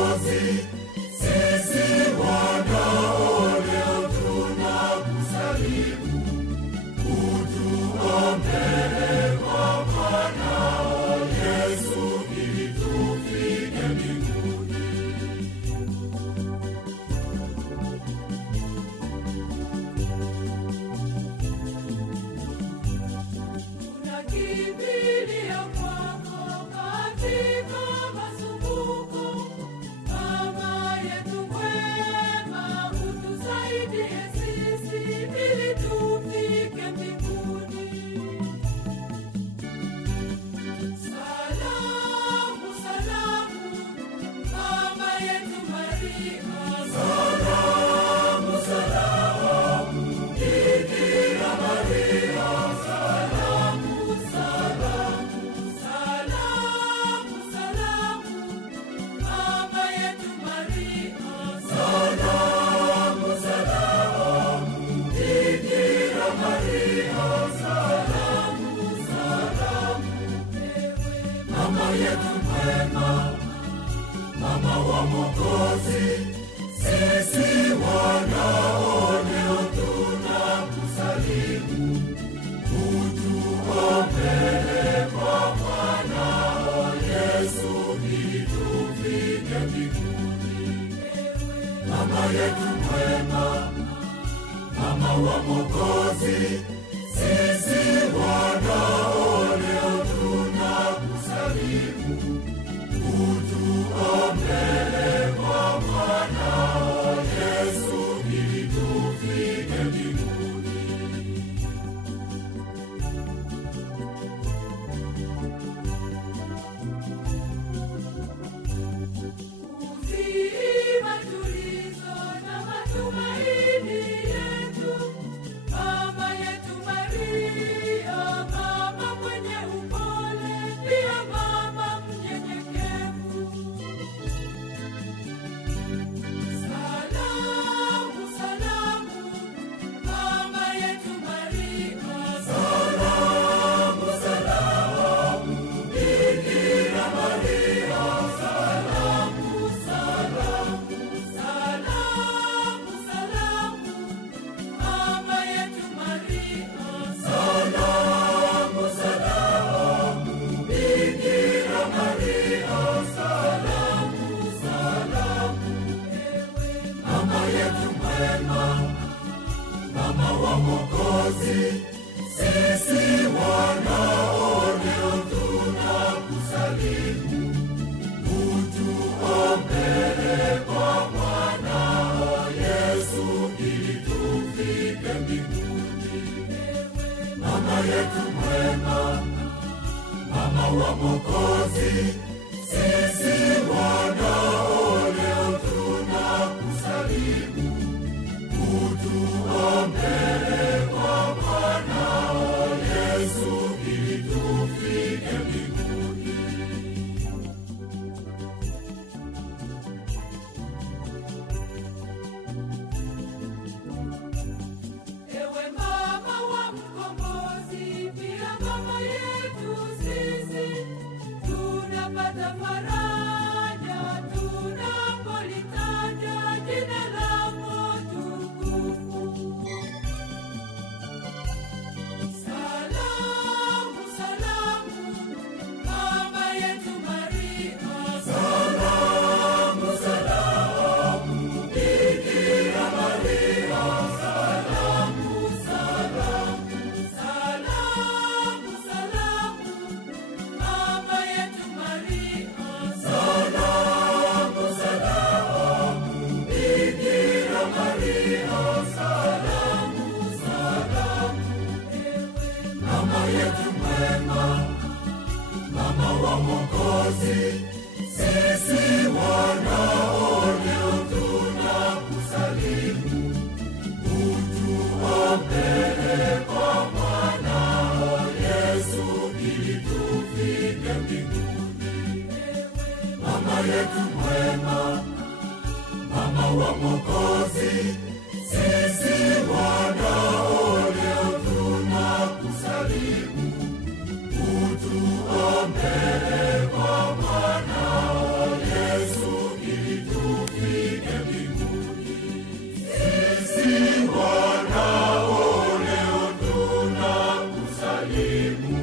Mwokozi, sisi wanao leo tunakusalimu, utuombee kwa mwanao Yesu ili tufike mbinguni. Tunakimbilia kwako katika masumbuko, Mama yetu mwema, utusaidie sisi ili tufike mbinguni. Salamu, salamu, Mama yetu Maria. Salamu, salamu, Bikira Maria. Salamu, salamu, salamu, salamu, Mama yetu Maria. Salamu, salamu, Bikira Maria. Salamu, salamu, Mama yetu mwema, Mama wa Mwokozi, sisi wanao leo tunakusalimu, utuombee kwa mwanao Yesu ili tufike mbinguni. Mama yetu mwema, Mama wa Mwokozi, sisi wanao leo tunakusalimu, utuombee kwa mwanao Yesu ili tufike mbinguni. uzima, tulizo na matumaini yetu, Mama yetu Maria, mama mwenye upole, pia mama mnyenyekevu. Salamu, salamu, Mama yetu Maria. Salamu, salamu, Bikira Maria. Salamu, salamu, salamu, salamu, Mama yetu Maria. Salamu, salamu, Bikira Maria. Salamu, salamu, Mama yetu mwema, Mama wa Mwokozi, sisi wanao leo tunakusalimu, utuombee kwa mwanao Yesu ili tufike mbinguni. Mama yetu mwema, Mama wa Mwokozi, sisi wanao leo tunakusalimu, utuombee kwa mwanao Yesu ili tufike mbinguni. ewe Mama wa Mkombozi, pia mama yetu sisi, tunapata faraja tunapolitaja jina lako tukufu. Salamu, salamu, Mama yetu Maria. Salamu, salamu, Bikira Maria. Salamu, salamu, salamu, salamu, Mama yetu Maria. Salamu, salamu, Bikira Maria. Salamu, salamu, Mama yetu mwema, Mama wa Mwokozi, sisi wanao leo tunakusalimu, utuombee kwa mwanao Yesu ili tufike mbinguni. Mama yetu mwema, Mama wa Mwokozi, sisi wanao leo tunakusalimu, utuombee kwa mwanao Yesu ili mbinguni.